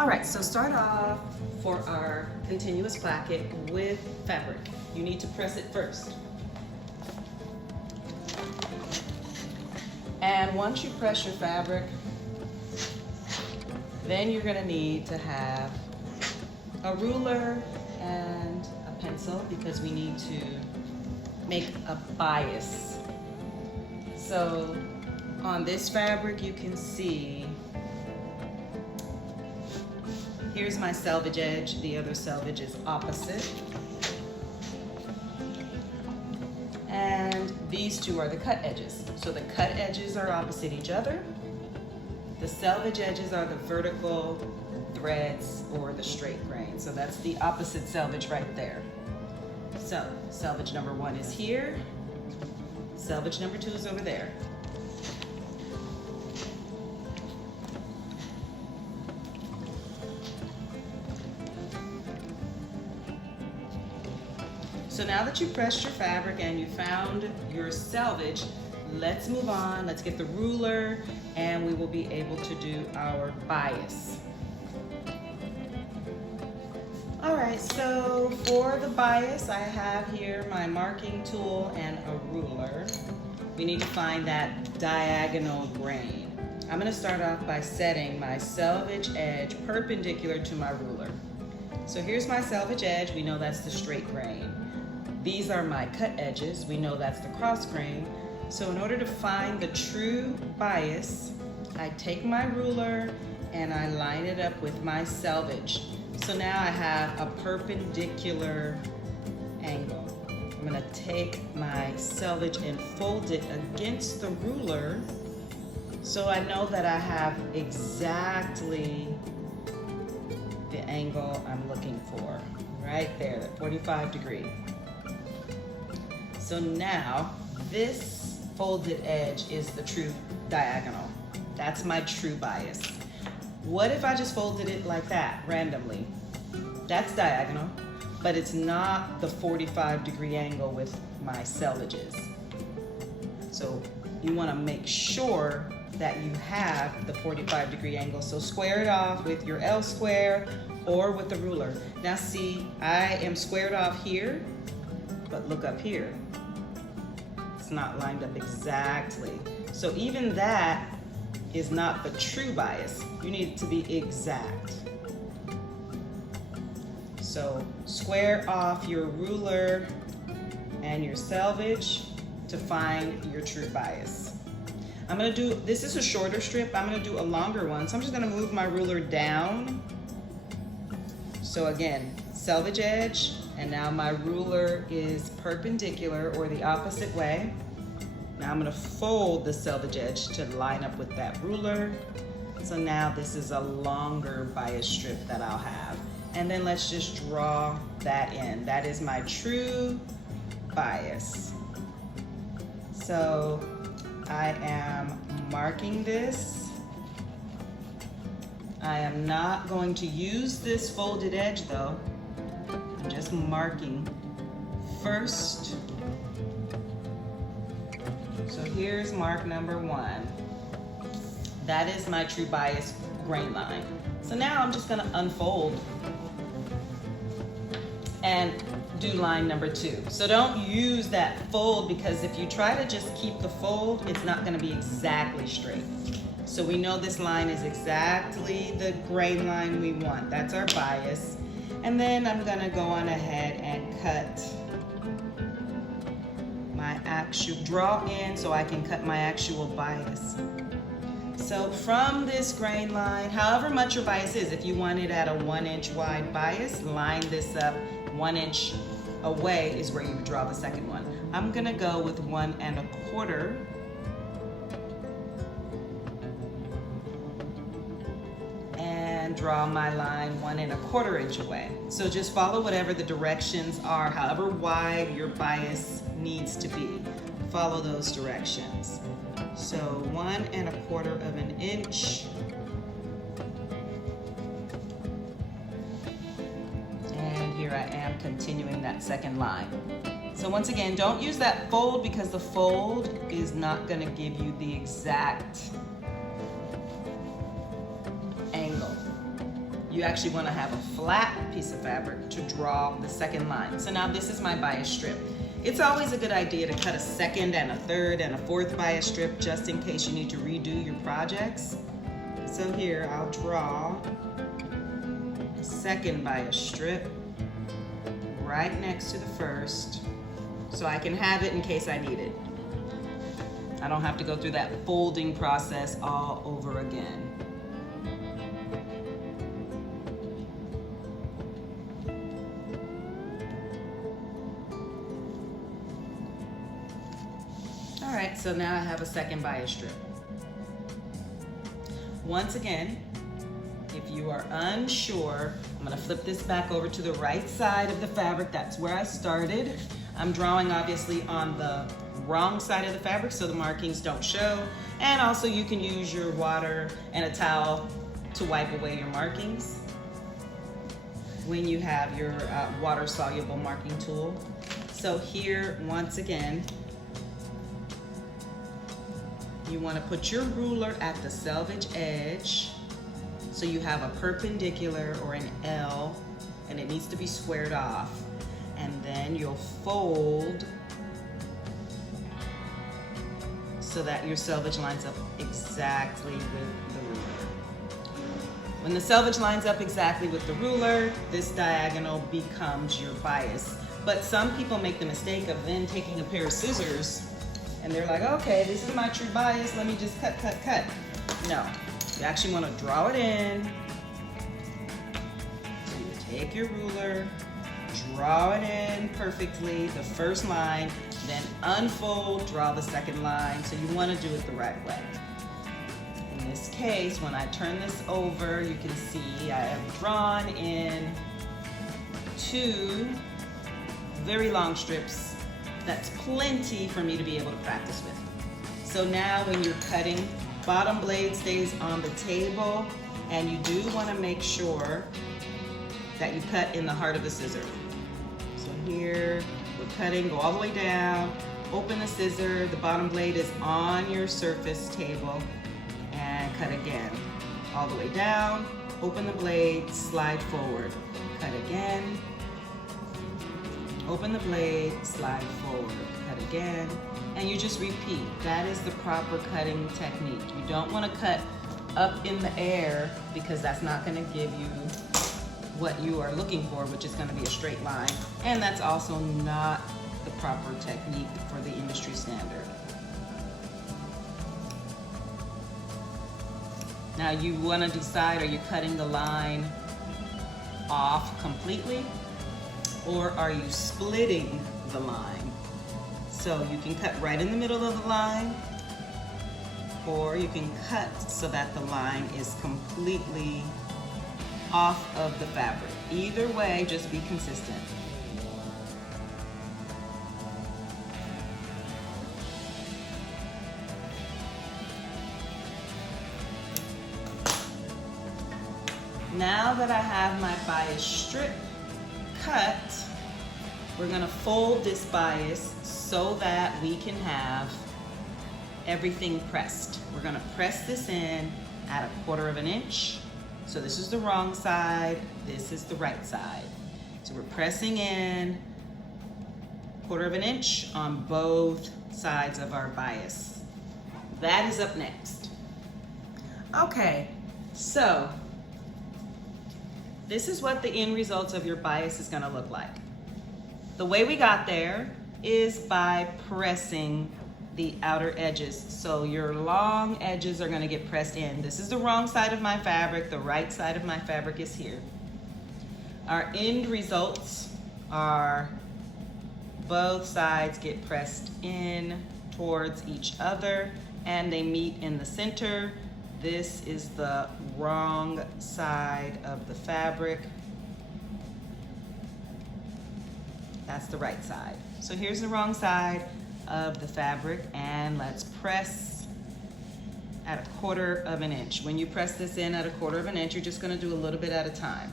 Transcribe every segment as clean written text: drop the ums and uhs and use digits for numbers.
All right, so start off for our continuous placket with fabric. You need to press it first. And once you press your fabric, then you're gonna need to have a ruler and a pencil because we need to make a bias. So on this fabric, you can see, here's my selvage edge, the other selvage is opposite. And these two are the cut edges. So the cut edges are opposite each other. The selvage edges are the vertical threads or the straight grain. So that's the opposite selvage right there. So selvage number 1 is here. Selvage number 2 is over there. So now that you've pressed your fabric and you found your selvage, let's move on. Let's get the ruler and we will be able to do our bias. All right, so for the bias, I have here my marking tool and a ruler. We need to find that diagonal grain. I'm gonna start off by setting my selvage edge perpendicular to my ruler. So here's my selvage edge. We know that's the straight grain. These are my cut edges. We know that's the cross grain. So in order to find the true bias, I take my ruler and I line it up with my selvage. So now I have a perpendicular angle. I'm gonna take my selvage and fold it against the ruler so I know that I have exactly the angle I'm looking for. Right there, that 45 degree. So now this folded edge is the true diagonal. That's my true bias. What if I just folded it like that, randomly? That's diagonal, but it's not the 45 degree angle with my selvages. So you wanna make sure that you have the 45 degree angle. So square it off with your L square or with the ruler. Now see, I am squared off here, but look up here. It's not lined up exactly. So even that is not the true bias. You need it to be exact. So square off your ruler and your selvage to find your true bias. I'm gonna do, this is a shorter strip, I'm gonna do a longer one. So I'm just gonna move my ruler down. So again, selvage edge, and now my ruler is perpendicular or the opposite way. Now I'm gonna fold the selvage edge to line up with that ruler. So now this is a longer bias strip that I'll have. And then let's just draw that in. That is my true bias. So I am marking this. I am not going to use this folded edge though. I'm just marking first. So here's mark number 1. That is my true bias grain line. So now I'm just gonna unfold and do line number 2. So don't use that fold because if you try to just keep the fold, it's not gonna be exactly straight. So we know this line is exactly the grain line we want. That's our bias. And then I'm gonna go on ahead and cut my actual, draw in so I can cut my actual bias. So from this grain line, however much your bias is, if you want it at a 1 inch wide bias, line this up 1 inch away is where you would draw the second one. I'm gonna go with 1 1/4. And draw my line 1 1/4 inch away. So just follow whatever the directions are, however wide your bias needs to be. Follow those directions. So 1 1/4 inch. And here I am continuing that second line. So once again, don't use that fold because the fold is not gonna give you the exact angle. you actually want to have a flat piece of fabric to draw the second line. So now this is my bias strip. It's always a good idea to cut a second and a third and a fourth bias strip just in case you need to redo your projects. So here I'll draw a second bias strip right next to the first so I can have it in case I need it. I don't have to go through that folding process all over again. All right, so now I have a second bias strip. Once again, if you are unsure, I'm gonna flip this back over to the right side of the fabric. That's where I started. I'm drawing obviously on the wrong side of the fabric so the markings don't show. And also you can use your water and a towel to wipe away your markings when you have your water-soluble marking tool. So here, once again, you want to put your ruler at the selvage edge so you have a perpendicular or an L, and it needs to be squared off. And then you'll fold so that your selvage lines up exactly with the ruler. When the selvage lines up exactly with the ruler, this diagonal becomes your bias. But some people make the mistake of then taking a pair of scissors and they're like, okay, this is my true bias, let me just cut, cut, cut. No, you actually want to draw it in. So you take your ruler, draw it in perfectly, the first line, then unfold, draw the second line. So you want to do it the right way. In this case, when I turn this over, you can see I have drawn in 2 very long strips. That's plenty for me to be able to practice with. So now when you're cutting, bottom blade stays on the table, and you do want to make sure that you cut in the heart of the scissor. So here, we're cutting, go all the way down, open the scissor, the bottom blade is on your surface table, and cut again. All the way down, open the blade, slide forward, cut again, open the blade, slide forward, cut again, and you just repeat. That is the proper cutting technique. You don't want to cut up in the air because that's not going to give you what you are looking for, which is going to be a straight line, and that's also not the proper technique for the industry standard. Now you want to decide, are you cutting the line off completely, or are you splitting the line? So you can cut right in the middle of the line, or you can cut so that the line is completely off of the fabric. Either way, just be consistent. Now that I have my bias strip cut, we're going to fold this bias so that we can have everything pressed. We're going to press this in at 1/4 inch. So this is the wrong side, this is the right side. So we're pressing in 1/4 inch on both sides of our bias. That is up next. Okay, so this is what the end results of your bias is going to look like. The way we got there is by pressing the outer edges. So your long edges are going to get pressed in. This is the wrong side of my fabric. The right side of my fabric is here. Our end results are both sides get pressed in towards each other and they meet in the center. This is the wrong side of the fabric. That's the right side. So here's the wrong side of the fabric, and let's press at 1/4 inch. When you press this in at 1/4 inch, you're just going to do a little bit at a time.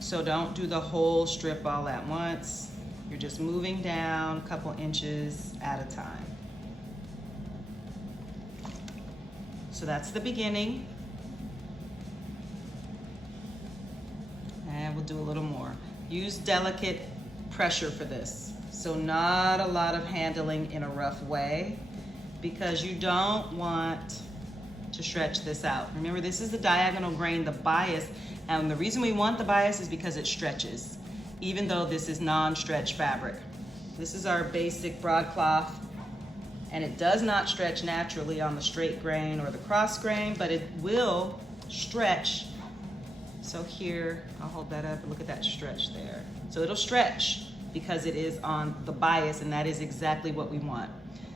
So don't do the whole strip all at once. You're just moving down a couple inches at a time. So that's the beginning. do a little more. Use delicate pressure for this. So not a lot of handling in a rough way, because you don't want to stretch this out. Remember, this is the diagonal grain, the bias, and the reason we want the bias is because it stretches, even though this is non-stretch fabric. This is our basic broadcloth, and it does not stretch naturally on the straight grain or the cross grain, but it will stretch. So here, I'll hold that up and look at that stretch there. So it'll stretch because it is on the bias, and that is exactly what we want.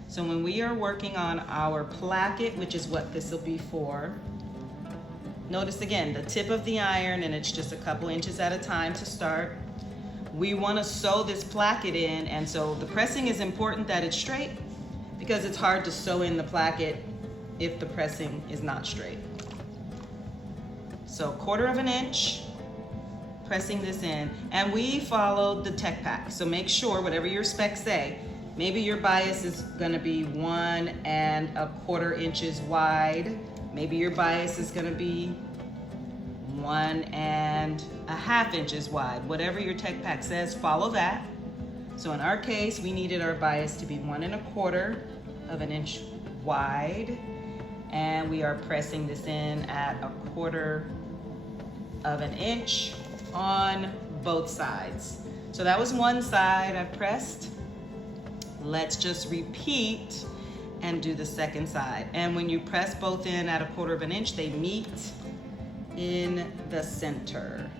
So when we are working on our placket, which is what this will be for, notice again the tip of the iron, and it's just a couple inches at a time to start. We want to sew this placket in, and so the pressing is important that it's straight, because it's hard to sew in the placket if the pressing is not straight. So 1/4 of an inch, pressing this in, and we followed the tech pack. So make sure, whatever your specs say, maybe your bias is gonna be 1 1/4 inches wide. Maybe your bias is gonna be 1 1/2 inches wide. Whatever your tech pack says, follow that. So in our case, we needed our bias to be 1 1/4 of an inch wide, and we are pressing this in at 1/4 of an inch on both sides. So that was one side I pressed. Let's just repeat and do the second side. And when you press both in at 1/4 of an inch, they meet in the center.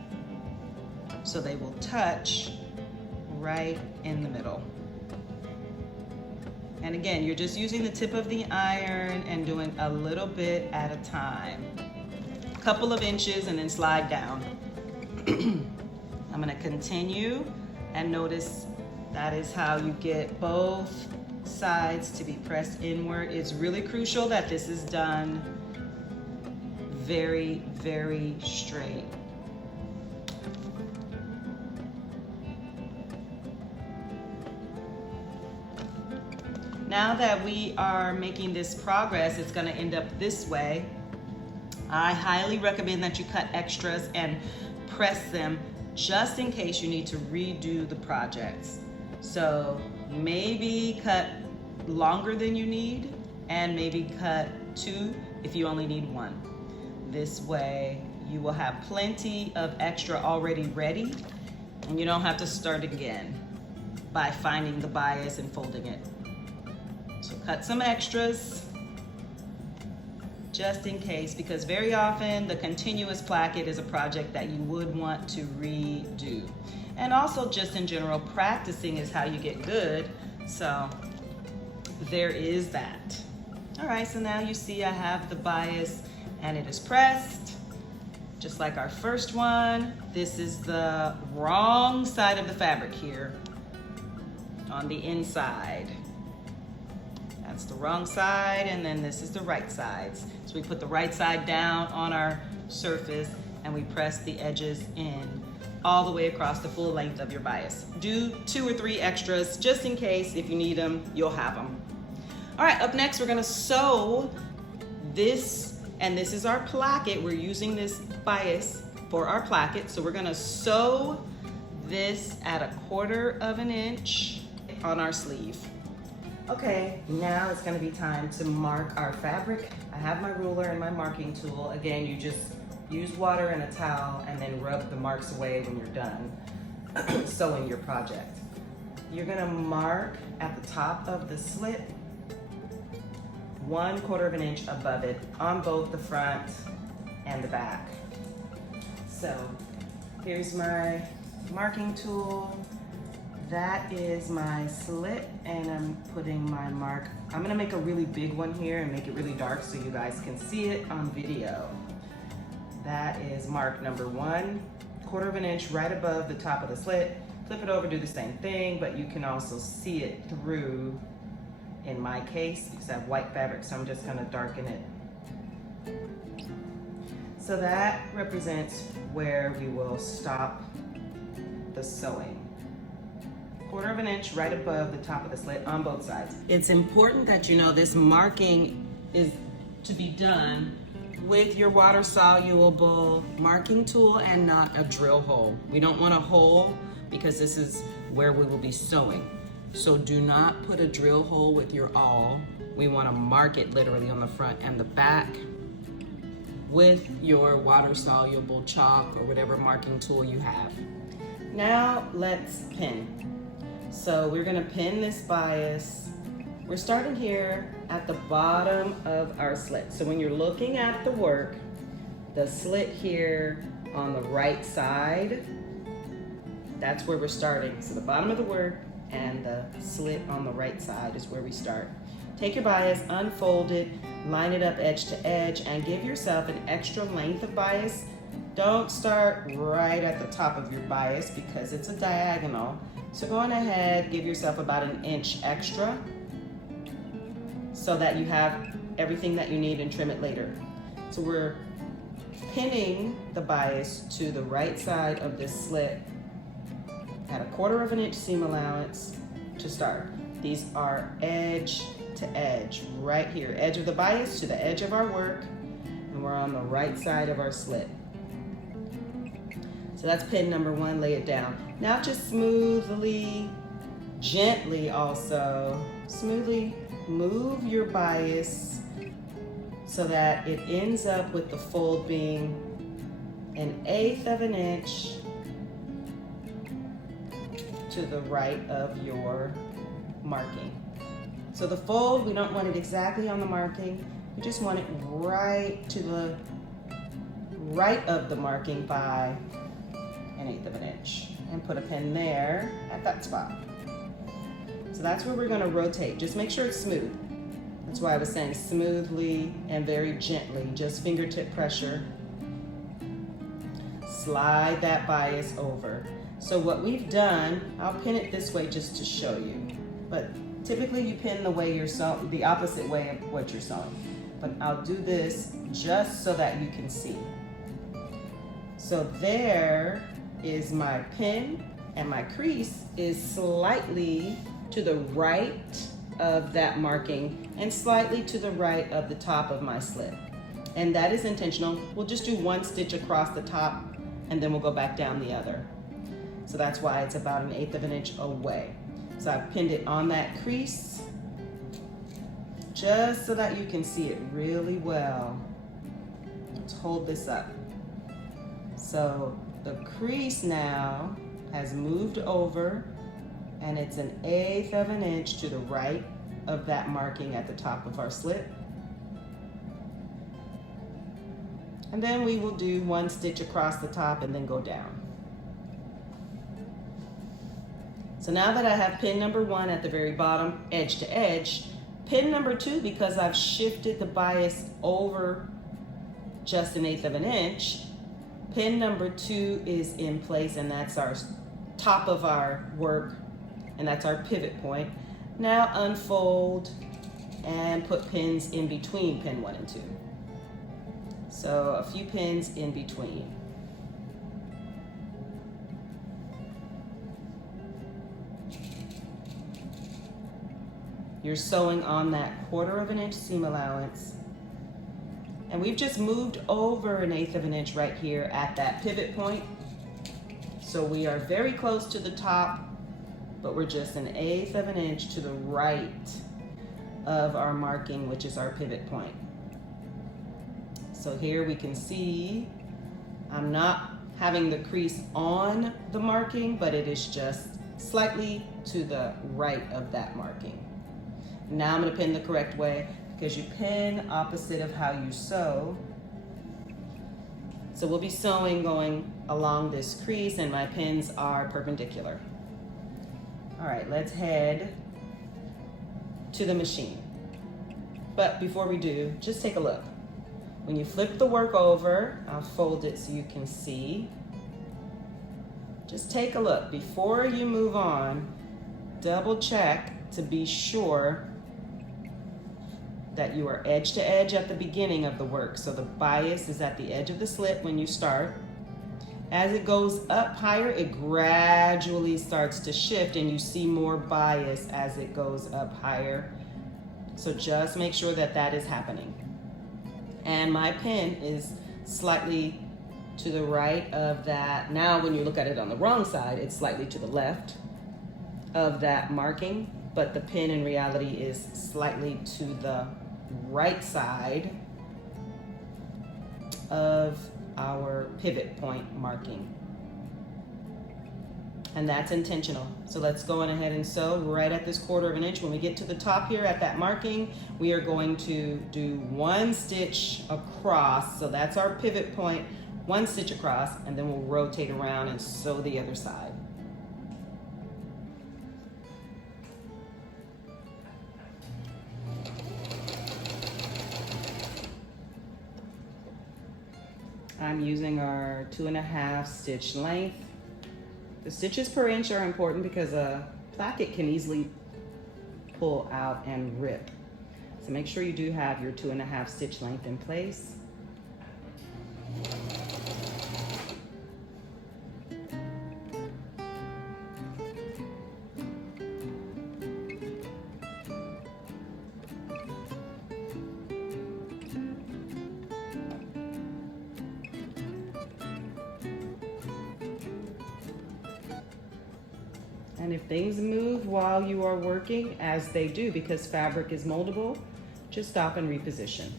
So they will touch right in the middle. And again, you're just using the tip of the iron and doing a little bit at a time. A couple of inches and then slide down. I'm gonna continue, and notice that is how you get both sides to be pressed inward. It's really crucial that this is done very, very straight. Now that we are making this progress, it's gonna end up this way. I highly recommend that you cut extras and press them just in case you need to redo the projects. So maybe cut longer than you need, and maybe cut 2 if you only need 1. This way you will have plenty of extra already ready, and you don't have to start again by finding the bias and folding it. So cut some extras just in case, because very often the continuous placket is a project that you would want to redo. And also, just in general, practicing is how you get good. So there is that. All right, so now you see I have the bias and it is pressed, just like our first one. This is the wrong side of the fabric here on the inside. That's the wrong side, and then this is the right side. So we put the right side down on our surface, and we press the edges in all the way across the full length of your bias. Do 2 or 3 extras just in case. If you need them, you'll have them. All right, up next, we're gonna sew this, and this is our placket. We're using this bias for our placket. So we're gonna sew this at 1/4 of an inch on our sleeve. Okay, now it's gonna be time to mark our fabric. I have my ruler and my marking tool. Again, you just use water and a towel and then rub the marks away when you're done sewing your project. You're gonna mark at the top of the slit 1/4 of an inch above it on both the front and the back. So here's my marking tool. That is my slit, and I'm putting my mark. I'm gonna make a really big one here and make it really dark so you guys can see it on video. That is mark number 1, 1/4 of an inch right above the top of the slit. Flip it over, do the same thing, but you can also see it through, in my case, because I have white fabric, so I'm just gonna darken it. So that represents where we will stop the sewing. 1/4 of an inch right above the top of the slit on both sides. It's important that you know this marking is to be done with your water-soluble marking tool and not a drill hole. We don't want a hole because this is where we will be sewing. So do not put a drill hole with your awl. We want to mark it literally on the front and the back with your water-soluble chalk or whatever marking tool you have. Now let's pin. So we're gonna pin this bias. We're starting here at the bottom of our slit. So when you're looking at the work, the slit here on the right side, that's where we're starting. So the bottom of the work and the slit on the right side is where we start. Take your bias, unfold it, line it up edge to edge, and give yourself an extra length of bias. Don't start right at the top of your bias because it's a diagonal. So go on ahead, give yourself about an inch extra so that you have everything that you need and trim it later. So we're pinning the bias to the right side of this slit at 1/4 of an inch seam allowance to start. These are edge to edge, right here. Edge of the bias to the edge of our work, and we're on the right side of our slit. So that's pin number 1, lay it down. Now just smoothly, gently also, smoothly move your bias so that it ends up with the fold being 1/8 of an inch to the right of your marking. So the fold, we don't want it exactly on the marking. We just want it right to the right of the marking by 1/8 of an inch. And put a pin there at that spot. So that's where we're gonna rotate. Just make sure it's smooth. That's why I was saying smoothly and very gently, just fingertip pressure. Slide that bias over. So what we've done, I'll pin it this way just to show you, but typically you pin the way you're sewing, the opposite way of what you're sewing. But I'll do this just so that you can see. So there is my pin, and my crease is slightly to the right of that marking and slightly to the right of the top of my slit. And that is intentional. We'll just do 1 stitch across the top and then we'll go back down the other. So that's why it's about 1/8 of an inch away. So I've pinned it on that crease just so that you can see it really well. Let's hold this up. So the crease now has moved over and it's 1/8 of an inch to the right of that marking at the top of our slit. And then we will do 1 stitch across the top and then go down. So now that I have pin number 1 at the very bottom, edge to edge, pin number 2, because I've shifted the bias over just 1/8 of an inch, pin number 2 is in place, and that's our top of our work, and that's our pivot point. Now unfold and put pins in between pin 1 and 2. So a few pins in between. You're sewing on that 1/4 of an inch seam allowance. And we've just moved over 1/8 of an inch right here at that pivot point. So we are very close to the top, but we're just 1/8 of an inch to the right of our marking, which is our pivot point. So here we can see I'm not having the crease on the marking, but it is just slightly to the right of that marking. Now I'm going to pin the correct way, because you pin opposite of how you sew. So we'll be sewing going along this crease, and my pins are perpendicular. All right, let's head to the machine. But before we do, just take a look. When you flip the work over, I'll fold it so you can see. Just take a look. Before you move on, double check to be sure that you are edge to edge at the beginning of the work. So the bias is at the edge of the slit when you start. As it goes up higher, it gradually starts to shift, and you see more bias as it goes up higher. So just make sure that that is happening. And my pin is slightly to the right of that. Now when you look at it on the wrong side, it's slightly to the left of that marking, but the pin in reality is slightly to the right side of our pivot point marking. And that's intentional. So let's go on ahead and sew right at this 1/4 of an inch. When we get to the top here at that marking, we are going to do 1 stitch across. So that's our pivot point, 1 stitch across, and then we'll rotate around and sew the other side. I'm using our 2.5 stitch length. The stitches per inch are important because a placket can easily pull out and rip. So make sure you do have your 2.5 stitch length in place. And if things move while you are working, as they do because fabric is moldable, just stop and reposition.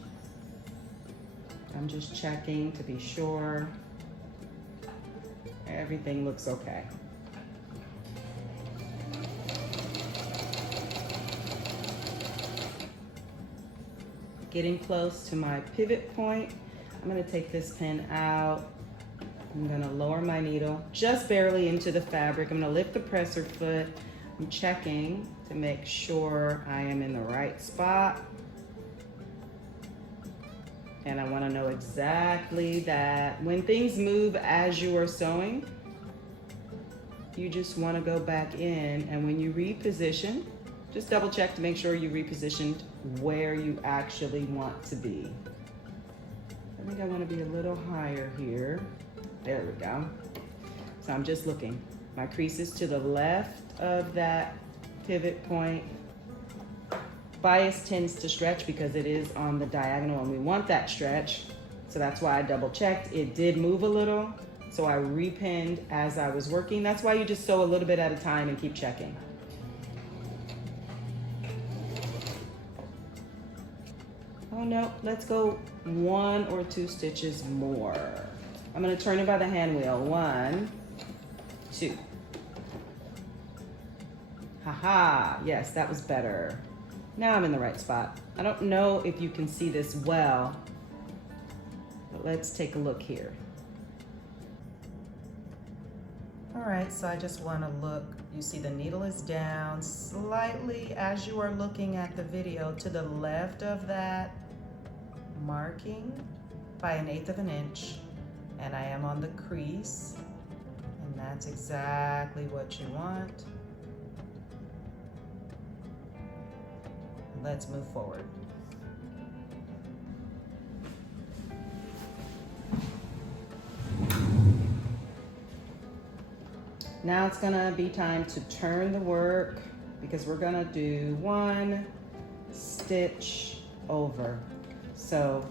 I'm just checking to be sure everything looks okay. Getting close to my pivot point, I'm going to take this pin out. I'm gonna lower my needle just barely into the fabric. I'm gonna lift the presser foot. I'm checking to make sure I am in the right spot. And I wanna know exactly that when things move as you are sewing, you just wanna go back in, and when you reposition, just double check to make sure you repositioned where you actually want to be. I think I wanna be a little higher here. There we go. So I'm just looking. My crease is to the left of that pivot point. Bias tends to stretch because it is on the diagonal and we want that stretch. So that's why I double checked. It did move a little, so I repinned as I was working. That's why you just sew a little bit at a time and keep checking. Oh no, let's go 1 or 2 stitches more. I'm gonna turn it by the hand wheel. 1, 2. Haha, yes, that was better. Now I'm in the right spot. I don't know if you can see this well, but let's take a look here. All right, so I just wanna look. You see the needle is down slightly as you are looking at the video to the left of that marking by 1/8 of an inch. And I am on the crease, and that's exactly what you want. Let's move forward. Now it's gonna be time to turn the work because we're gonna do 1 stitch over. So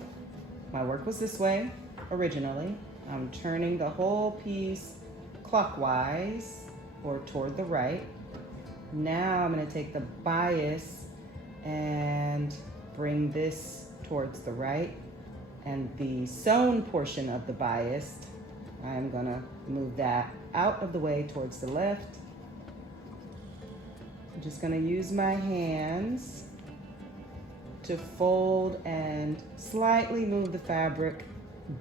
my work was this way originally. I'm turning the whole piece clockwise or toward the right. Now I'm going to take the bias and bring this towards the right, and the sewn portion of the bias, I'm going to move that out of the way towards the left. I'm just going to use my hands to fold and slightly move the fabric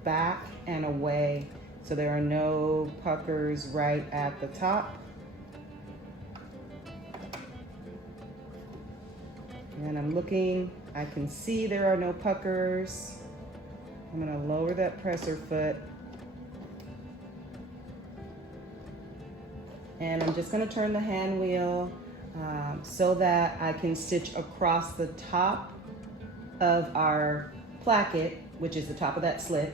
back and away so there are no puckers right at the top. And I'm looking, I can see there are no puckers. I'm gonna lower that presser foot. And I'm just gonna turn the hand wheel so that I can stitch across the top of our placket, which is the top of that slit.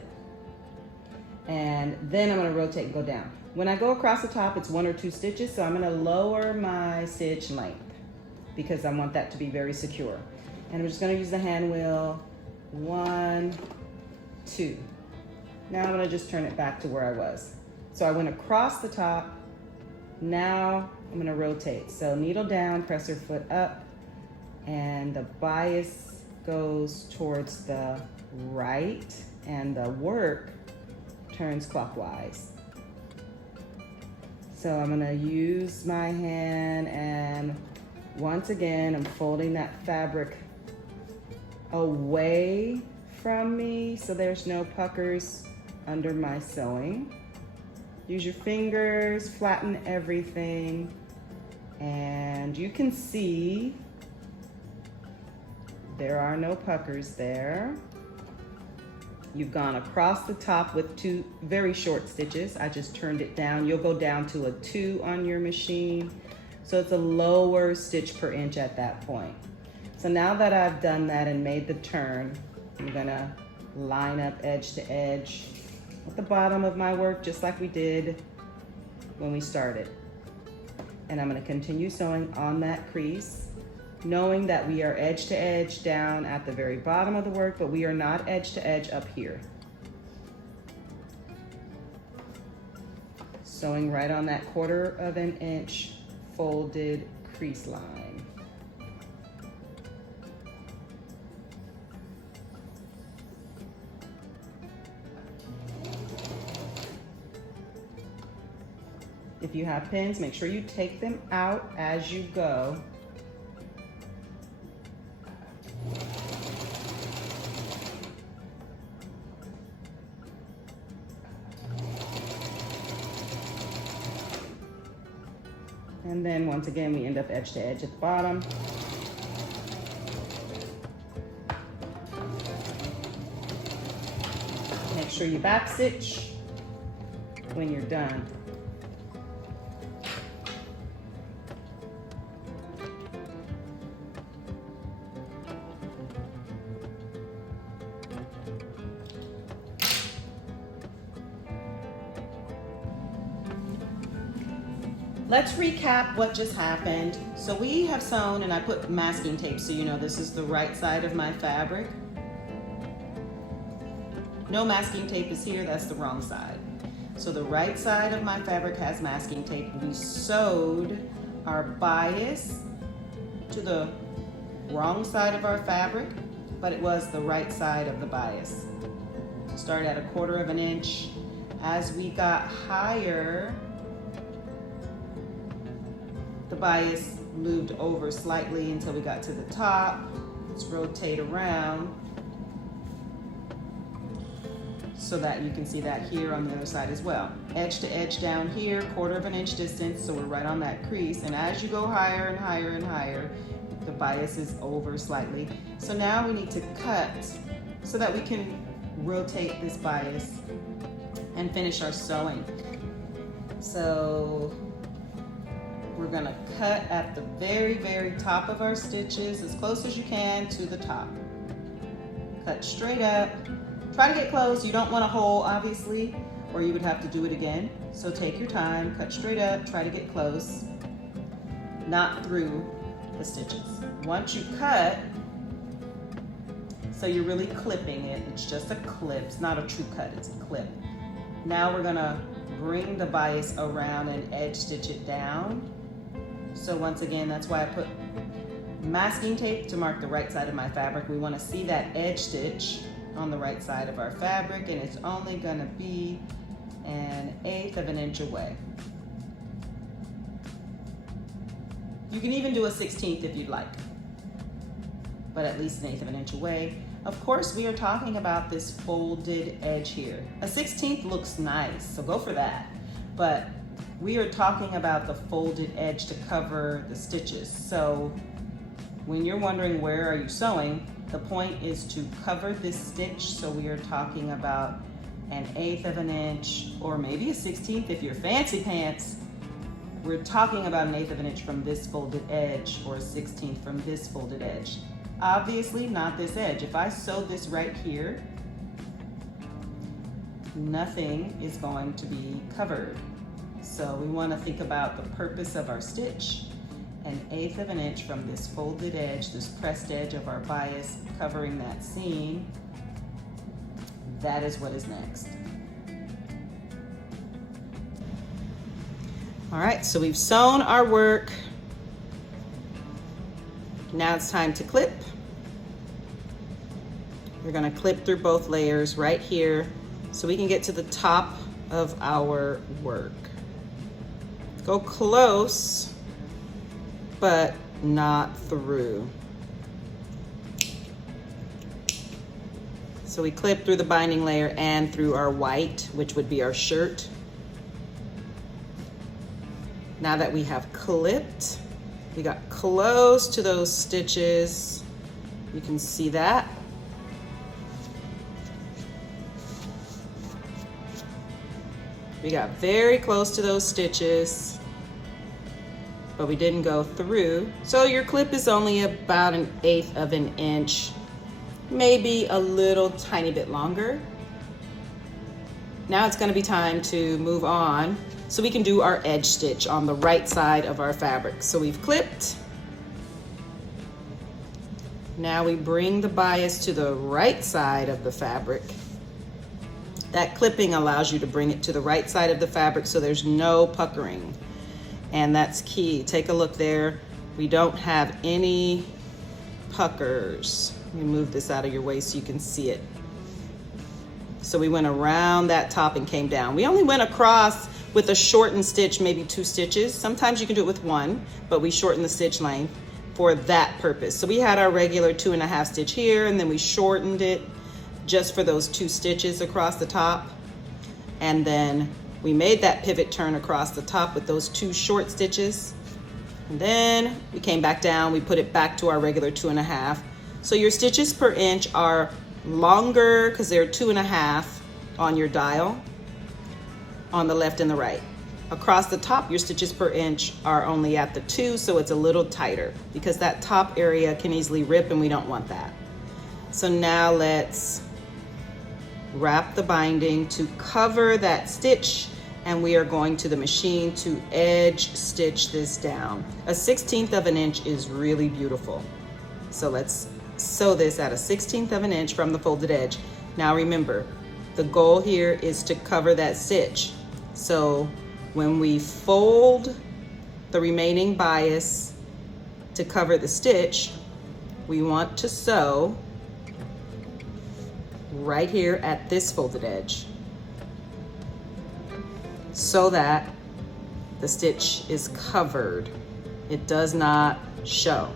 And then I'm gonna rotate and go down. When I go across the top, it's 1 or 2 stitches, so I'm gonna lower my stitch length because I want that to be very secure. And I'm just gonna use the hand wheel. 1, 2. Now I'm gonna just turn it back to where I was. So I went across the top. Now I'm gonna rotate. So needle down, presser foot up, and the bias goes towards the right and the work turns clockwise. So I'm gonna use my hand, and once again, I'm folding that fabric away from me so there's no puckers under my sewing. Use your fingers, flatten everything, and you can see there are no puckers there. You've gone across the top with 2 very short stitches. I just turned it down. You'll go down to a 2 on your machine. So it's a lower stitch per inch at that point. So now that I've done that and made the turn, I'm gonna line up edge to edge at the bottom of my work, just like we did when we started. And I'm gonna continue sewing on that crease, knowing that we are edge to edge down at the very bottom of the work, but we are not edge to edge up here. Sewing right on that 1/4 of an inch folded crease line. If you have pins, make sure you take them out as you go. And then once again, we end up edge to edge at the bottom. Make sure you back stitch when you're done. Let's recap what just happened. So we have sewn, and I put masking tape so you know this is the right side of my fabric. No masking tape is here, that's the wrong side. So the right side of my fabric has masking tape. We sewed our bias to the wrong side of our fabric, but it was the right side of the bias. Started at a 1/4 of an inch. As we got higher, the bias moved over slightly until we got to the top. Let's rotate around so that you can see that here on the other side as well. Edge to edge down here, 1/4 of an inch distance, so we're right on that crease. And as you go higher and higher and higher, the bias is over slightly. So now we need to cut so that we can rotate this bias and finish our sewing. So we're gonna cut at the very, very top of our stitches, as close as you can to the top. Cut straight up. Try to get close. You don't want a hole, obviously, or you would have to do it again. So take your time, cut straight up, try to get close, not through the stitches. Once you cut, so you're really clipping it, it's just a clip, it's not a true cut, it's a clip. Now we're gonna bring the bias around and edge stitch it down. So once again, that's why I put masking tape to mark the right side of my fabric. We want to see that edge stitch on the right side of our fabric, and it's only going to be 1/8 of an inch away. You can even do a 1/16 if you'd like, but at least 1/8 of an inch away. Of course, we are talking about this folded edge here. A 1/16 looks nice, so go for that. But we are talking about the folded edge to cover the stitches. So when you're wondering where are you sewing, the point is to cover this stitch. So we are talking about 1/8 of an inch, or maybe a 1/16 if you're fancy pants. We're talking about 1/8 of an inch from this folded edge, or a 1/16 from this folded edge. Obviously not this edge. If I sew this right here, nothing is going to be covered. So we want to think about the purpose of our stitch. 1/8 of an inch from this folded edge, this pressed edge of our bias covering that seam. that is what is next. All right, so we've sewn our work. Now it's time to clip. We're gonna clip through both layers right here so we can get to the top of our work. Go close, but not through. So we clip through the binding layer and through our white, which would be our shirt. Now that we have clipped, we got close to those stitches. You can see that. We got very close to those stitches, but we didn't go through. So your clip is only about 1/8 of an inch, maybe a little tiny bit longer. Now it's gonna be time to move on so we can do our edge stitch on the right side of our fabric. So we've clipped. Now we bring the bias to the right side of the fabric. That clipping allows you to bring it to the right side of the fabric so there's no puckering. And that's key. Take a look there. We don't have any puckers. Let me move this out of your way so you can see it. So we went around that top and came down. We only went across with a shortened stitch, maybe 2 stitches. Sometimes you can do it with 1, but we shortened the stitch length for that purpose. So we had our regular 2.5 stitch here, and then we shortened it just for those 2 stitches across the top. And then we made that pivot turn across the top with those 2 short stitches. And then we came back down, we put it back to our regular 2.5. So your stitches per inch are longer because they're 2.5 on your dial on the left and the right. Across the top, your stitches per inch are only at the 2, so it's a little tighter because that top area can easily rip and we don't want that. So now let's wrap the binding to cover that stitch, and we are going to the machine to edge stitch this down. A 1/16 of an inch is really beautiful. So let's sew this at a 1/16 of an inch from the folded edge. Now remember, the goal here is to cover that stitch. So when we fold the remaining bias to cover the stitch, we want to sew right here at this folded edge so that the stitch is covered. It does not show.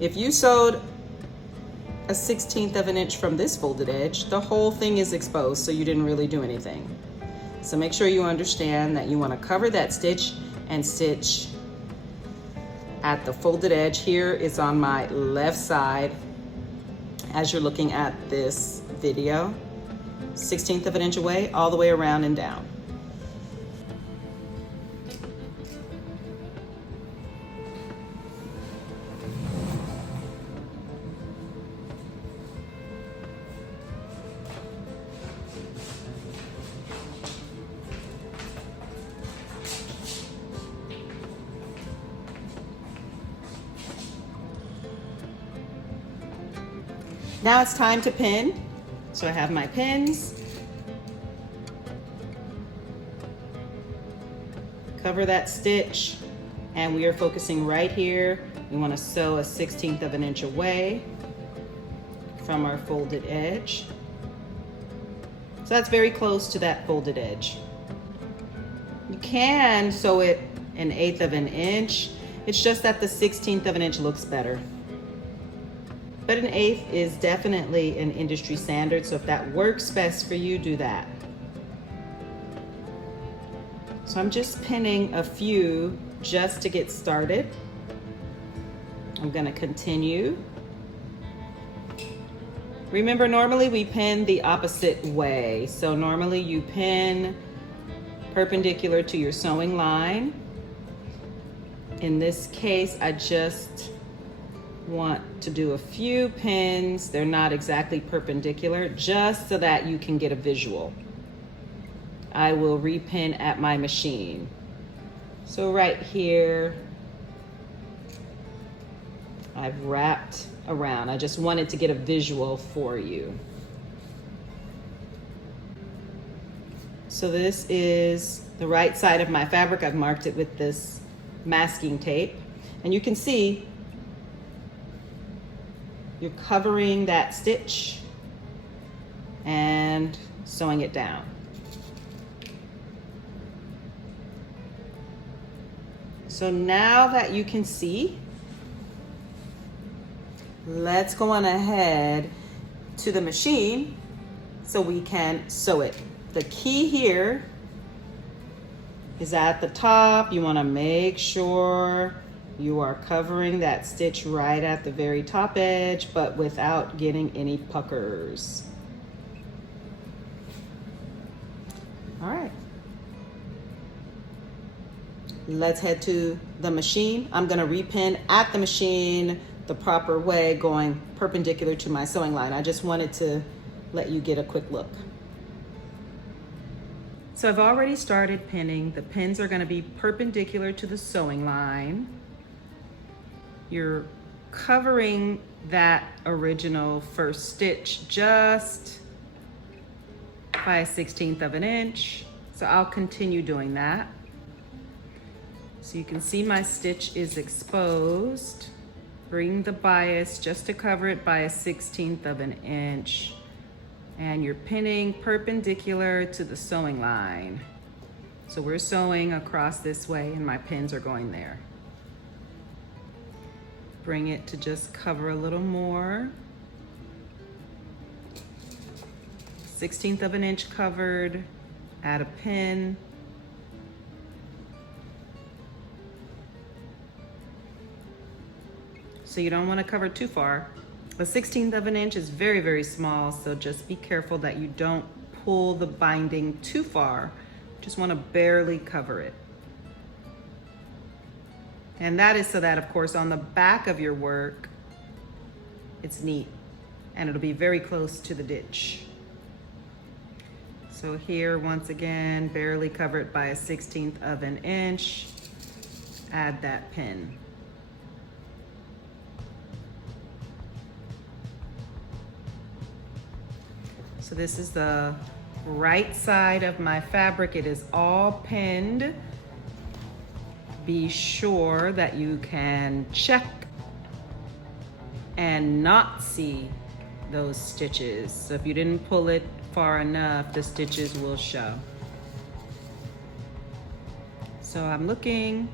If you sewed a 1/16 of an inch from this folded edge, the whole thing is exposed, so you didn't really do anything. So make sure you understand that you want to cover that stitch and stitch at the folded edge. Here is on my left side as you're looking at this video, 1/16 of an inch away, all the way around and down. Now it's time to pin. So I have my pins. Cover that stitch, and we are focusing right here. We want to sew a 1/16 of an inch away from our folded edge. So that's very close to that folded edge. You can sew it 1/8 of an inch. It's just that the 1/16 of an inch looks better. But 1/8 is definitely an industry standard, so if that works best for you, do that. So I'm just pinning a few just to get started. I'm gonna continue. Remember, normally we pin the opposite way. So normally you pin perpendicular to your sewing line. In this case, I just want to do a few pins. They're not exactly perpendicular, just so that you can get a visual. I will repin at my machine. So right here, I've wrapped around. I just wanted to get a visual for you. So this is the right side of my fabric. I've marked it with this masking tape. And you can see you're covering that stitch and sewing it down. So now that you can see, let's go on ahead to the machine so we can sew it. The key here is at the top. You want to make sure you are covering that stitch right at the very top edge, but without getting any puckers. All right. Let's head to the machine. I'm going to repin at the machine the proper way, going perpendicular to my sewing line. I just wanted to let you get a quick look. So I've already started pinning. The pins are going to be perpendicular to the sewing line. You're covering that original first stitch just by 1/16 of an inch. So I'll continue doing that. So you can see my stitch is exposed. Bring the bias just to cover it by 1/16 of an inch. And you're pinning perpendicular to the sewing line. So we're sewing across this way and my pins are going there. Bring it to just cover a little more. 1/16 of an inch covered, add a pin. So you don't want to cover too far. A 1/16 of an inch is very, very small, so just be careful that you don't pull the binding too far. Just want to barely cover it. And that is so that, of course, on the back of your work, it's neat and it'll be very close to the ditch. So here, once again, barely cover it by 1/16 of an inch, add that pin. So this is the right side of my fabric. It is all pinned. Be sure that you can check and not see those stitches. So if you didn't pull it far enough, the stitches will show. So I'm looking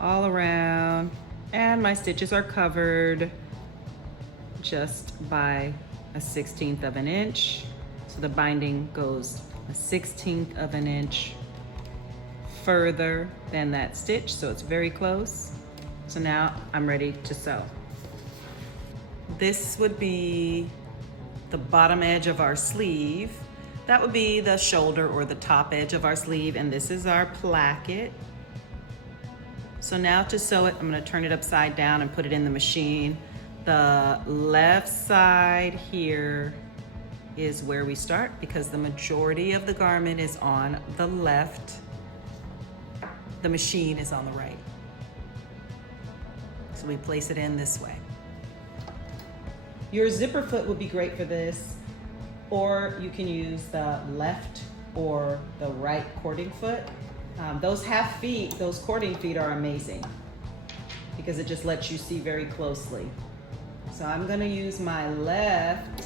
all around and my stitches are covered just by 1/16 of an inch. So the binding goes 1/16 of an inch further than that stitch, so it's very close. So now I'm ready to sew. This would be the bottom edge of our sleeve. That would be the shoulder or the top edge of our sleeve, and this is our placket. So now to sew it, I'm going to turn it upside down and put it in the machine. The left side here is where we start because the majority of the garment is on the left. The machine is on the right. So we place it in this way. Your zipper foot would be great for this, or you can use the left or the right cording foot. Those half feet, those cording feet are amazing because it just lets you see very closely. So I'm gonna use my left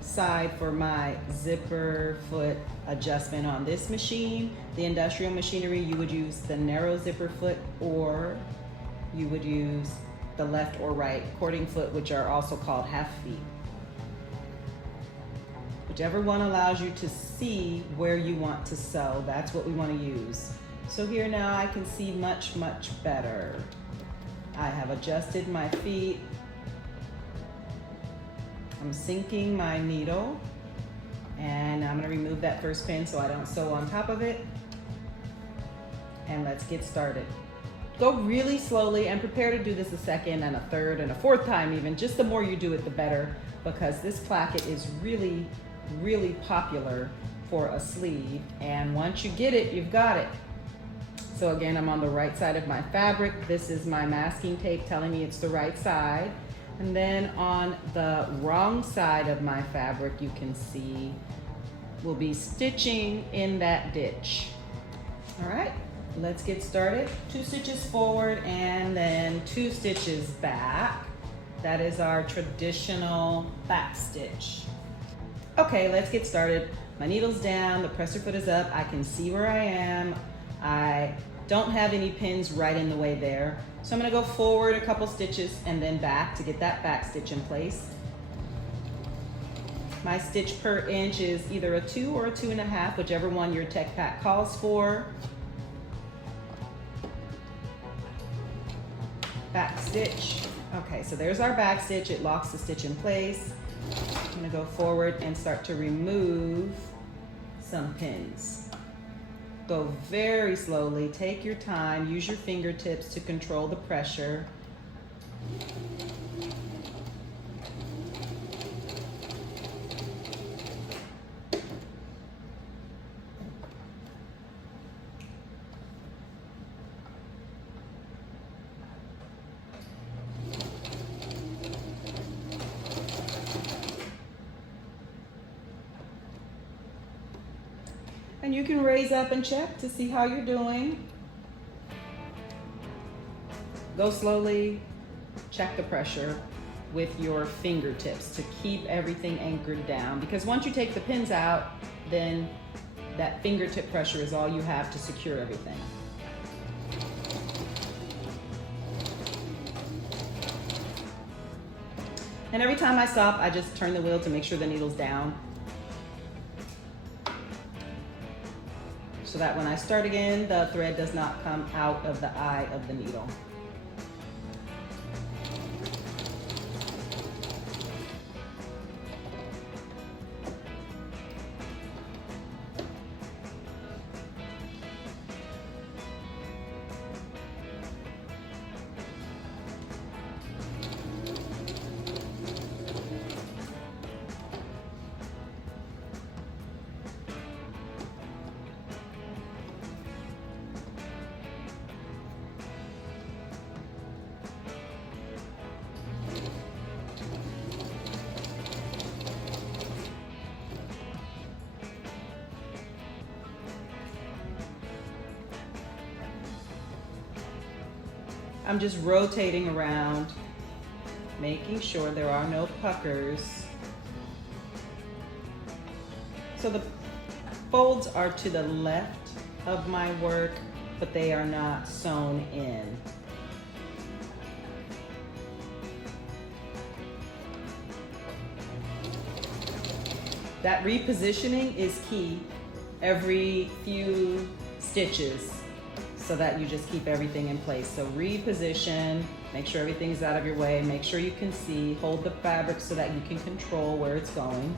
side for my zipper foot adjustment on this machine. The industrial machinery, you would use the narrow zipper foot, or you would use the left or right cording foot, which are also called half feet. Whichever one allows you to see where you want to sew, that's what we want to use. So here now I can see much, much better. I have adjusted my feet. I'm sinking my needle, and I'm going to remove that first pin so I don't sew on top of it. And let's get started. Go really slowly and prepare to do this a second and a third and a fourth time even. Just the more you do it, the better, because this placket is really, really popular for a sleeve. And once you get it, you've got it. So again, I'm on the right side of my fabric. This is my masking tape telling me it's the right side. And then on the wrong side of my fabric, you can see will be stitching in that ditch. All right, let's get started. 2 stitches forward and then 2 stitches back. That is our traditional back stitch. Okay, let's get started. My needle's down, the presser foot is up. I can see where I am. I don't have any pins right in the way there. So I'm gonna go forward a couple stitches and then back to get that back stitch in place. My stitch per inch is either a 2 or a 2.5, whichever one your tech pack calls for. Back stitch. Okay, so there's our back stitch. It locks the stitch in place. I'm gonna go forward and start to remove some pins. Go very slowly, take your time, use your fingertips to control the pressure. And you can raise up and check to see how you're doing. Go slowly, check the pressure with your fingertips to keep everything anchored down, because once you take the pins out, then that fingertip pressure is all you have to secure everything. And every time I stop, I just turn the wheel to make sure the needle's down, so that when I start again, the thread does not come out of the eye of the needle. I'm just rotating around, making sure there are no puckers. So the folds are to the left of my work, but they are not sewn in. That repositioning is key every few stitches, so that you just keep everything in place. So reposition, make sure everything's out of your way, make sure you can see, hold the fabric so that you can control where it's going.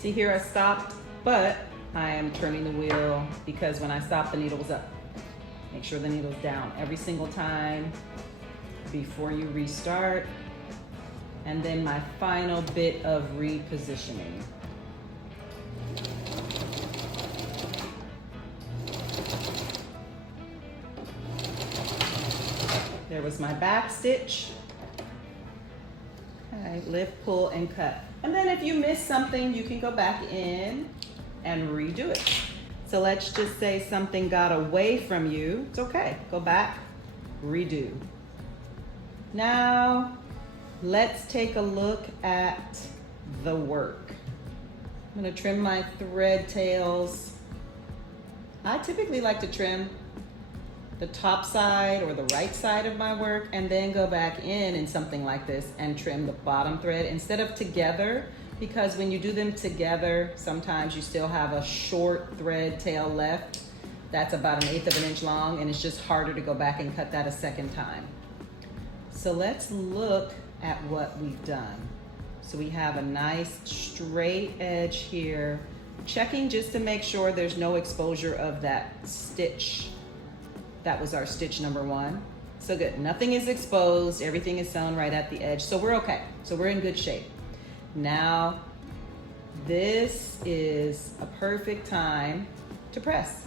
See here, I stopped, but I am turning the wheel because when I stopped, the needle was up. Make sure the needle's down every single time before you restart. And then my final bit of repositioning. There was my back stitch. Okay, lift, pull, and cut. And then if you miss something, you can go back in and redo it. So let's just say something got away from you. It's okay, go back, redo. Now, let's take a look at the work. I'm gonna trim my thread tails. I typically like to trim the top side or the right side of my work and then go back in something like this and trim the bottom thread instead of together, because when you do them together, sometimes you still have a short thread tail left that's about 1/8 of an inch long, and it's just harder to go back and cut that a second time. So let's look at what we've done. So we have a nice straight edge here, checking just to make sure there's no exposure of that stitch. That was our stitch number 1. So good, nothing is exposed, everything is sewn right at the edge, so we're okay. So we're in good shape. Now, this is a perfect time to press.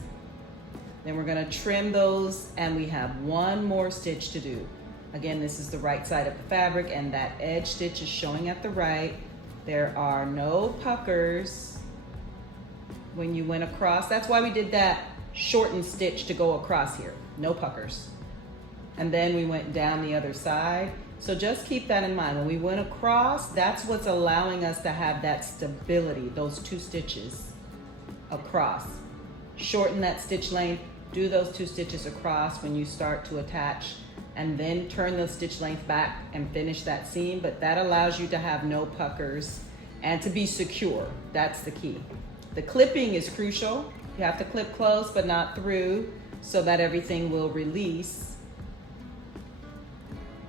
Then we're gonna trim those, and we have one more stitch to do. Again, this is the right side of the fabric, and that edge stitch is showing at the right. There are no puckers when you went across. That's why we did that shortened stitch to go across here. No puckers. And then we went down the other side. So just keep that in mind. When we went across, that's what's allowing us to have that stability, those 2 stitches across. Shorten that stitch length, do those 2 stitches across when you start to attach, and then turn the stitch length back and finish that seam. But that allows you to have no puckers and to be secure. That's the key. The clipping is crucial. You have to clip close but not through so that everything will release.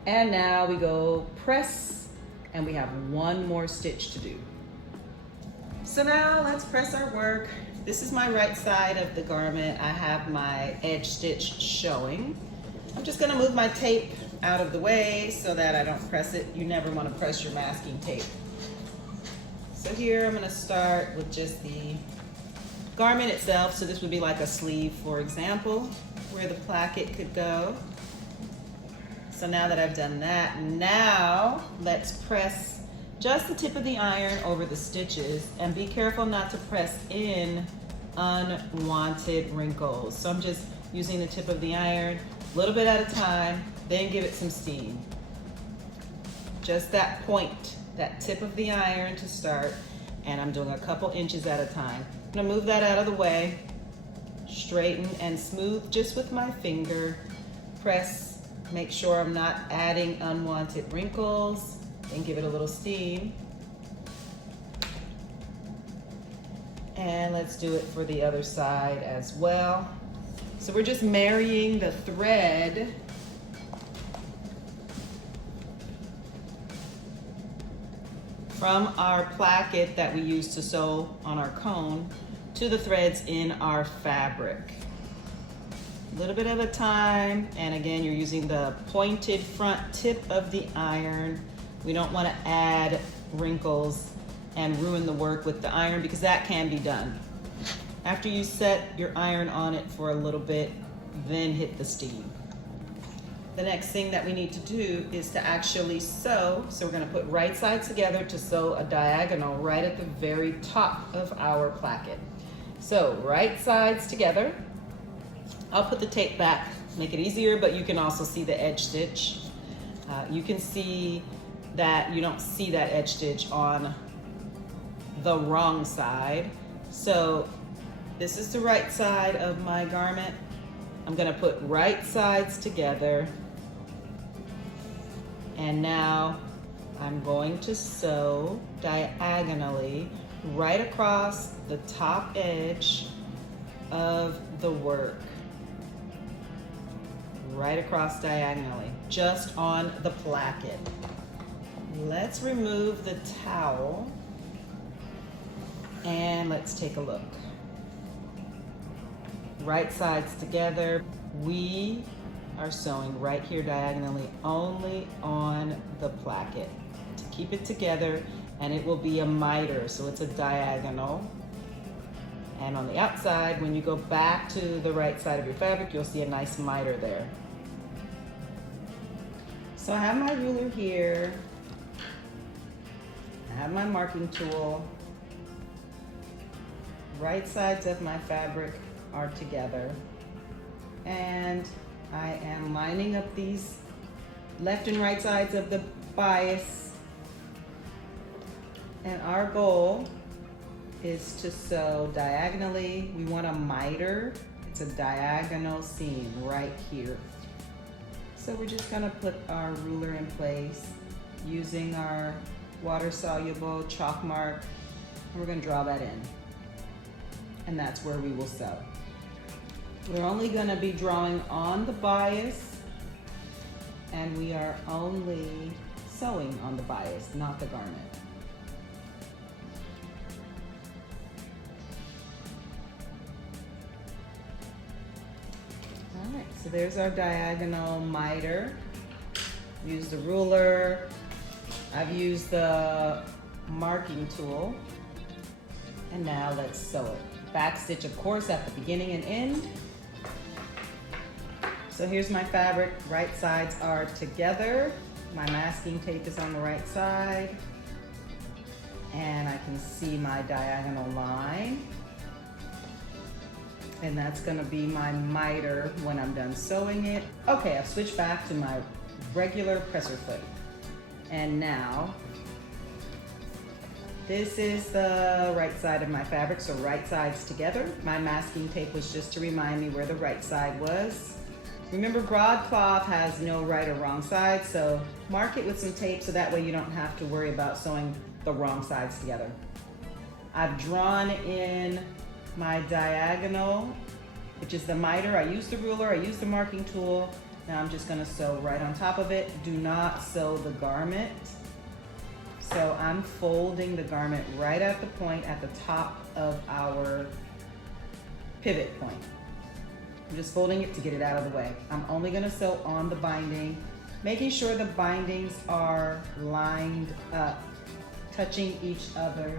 And now we go press, and we have one more stitch to do. So now let's press our work. This is my right side of the garment. I have my edge stitch showing. I'm just gonna move my tape out of the way so that I don't press it. You never wanna press your masking tape. So here I'm gonna start with just the garment itself. So this would be like a sleeve, for example, where the placket could go. So now that I've done that, now let's press just the tip of the iron over the stitches, and be careful not to press in unwanted wrinkles. So I'm just using the tip of the iron, a little bit at a time, then give it some steam. Just that point, that tip of the iron to start, and I'm doing a couple inches at a time. I'm gonna move that out of the way, straighten and smooth just with my finger, press. Make sure I'm not adding unwanted wrinkles, and give it a little steam. And let's do it for the other side as well. So we're just marrying the thread from our placket that we use to sew on our cone to the threads in our fabric. A little bit at a time, and again, you're using the pointed front tip of the iron. We don't want to add wrinkles and ruin the work with the iron, because that can be done. After you set your iron on it for a little bit, then hit the steam. The next thing that we need to do is to actually sew. So we're going to put right sides together to sew a diagonal right at the very top of our placket. So right sides together. I'll put the tape back, make it easier, but you can also see the edge stitch. You can see that you don't see that edge stitch on the wrong side. So this is the right side of my garment. I'm gonna put right sides together. And now I'm going to sew diagonally right across the top edge of the work. Right across diagonally, just on the placket. Let's remove the towel and let's take a look. Right sides together. We are sewing right here diagonally only on the placket to keep it together, and it will be a miter, so it's a diagonal. And on the outside, when you go back to the right side of your fabric, you'll see a nice miter there. So I have my ruler here. I have my marking tool. Right sides of my fabric are together. And I am lining up these left and right sides of the bias. And our goal is to sew diagonally. We want a miter. It's a diagonal seam right here. So we're just gonna put our ruler in place using our water-soluble chalk mark, and we're gonna draw that in. And that's where we will sew. We're only gonna be drawing on the bias, and we are only sewing on the bias, not the garment. All right, so there's our diagonal miter. Use the ruler. I've used the marking tool. And now let's sew it. Back stitch, of course, at the beginning and end. So here's my fabric. Right sides are together. My masking tape is on the right side. And I can see my diagonal line. And that's gonna be my miter when I'm done sewing it. Okay, I've switched back to my regular presser foot. And now, this is the right side of my fabric, so right sides together. My masking tape was just to remind me where the right side was. Remember, broadcloth has no right or wrong side, so mark it with some tape so that way you don't have to worry about sewing the wrong sides together. I've drawn in my diagonal, which is the miter. I used the ruler, I used the marking tool. Now I'm just gonna sew right on top of it. Do not sew the garment. So I'm folding the garment right at the point at the top of our pivot point. I'm just folding it to get it out of the way. I'm only gonna sew on the binding, making sure the bindings are lined up, touching each other.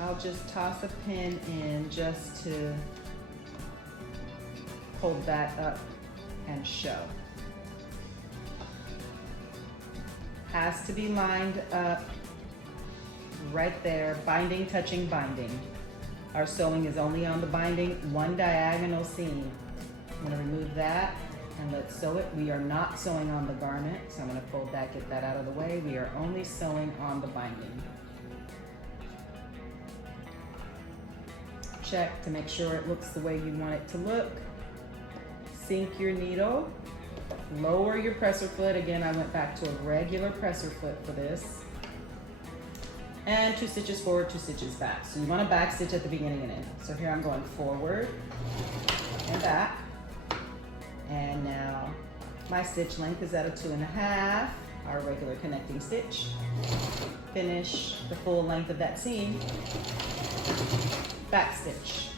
I'll just toss a pin in just to hold that up and show. Has to be lined up right there, binding touching binding. Our sewing is only on the binding, one diagonal seam. I'm gonna remove that and let's sew it. We are not sewing on the garment, so I'm gonna fold that, get that out of the way. We are only sewing on the binding. Check to make sure it looks the way you want it to look. Sink your needle, lower your presser foot. Again, I went back to a regular presser foot for this. And 2 stitches forward, 2 stitches back. So you want to back stitch at the beginning and end. So here I'm going forward and back. And now my stitch length is at a 2.5, our regular connecting stitch. Finish the full length of that seam. Back stitch.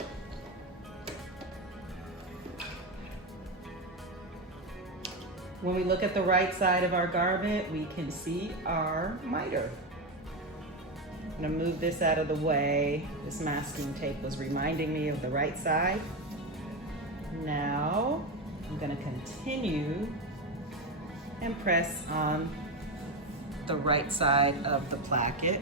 When we look at the right side of our garment, we can see our miter. I'm gonna move this out of the way. This masking tape was reminding me of the right side. Now, I'm gonna continue and press on the right side of the placket.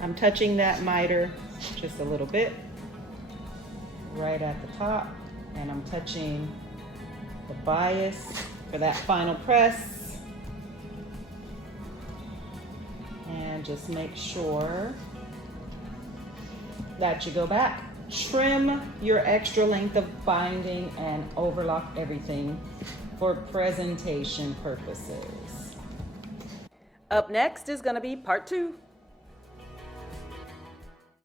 I'm touching that miter just a little bit, right at the top, and I'm touching the bias for that final press. And just make sure that you go back. Trim your extra length of binding and overlock everything for presentation purposes. Up next is going to be part 2.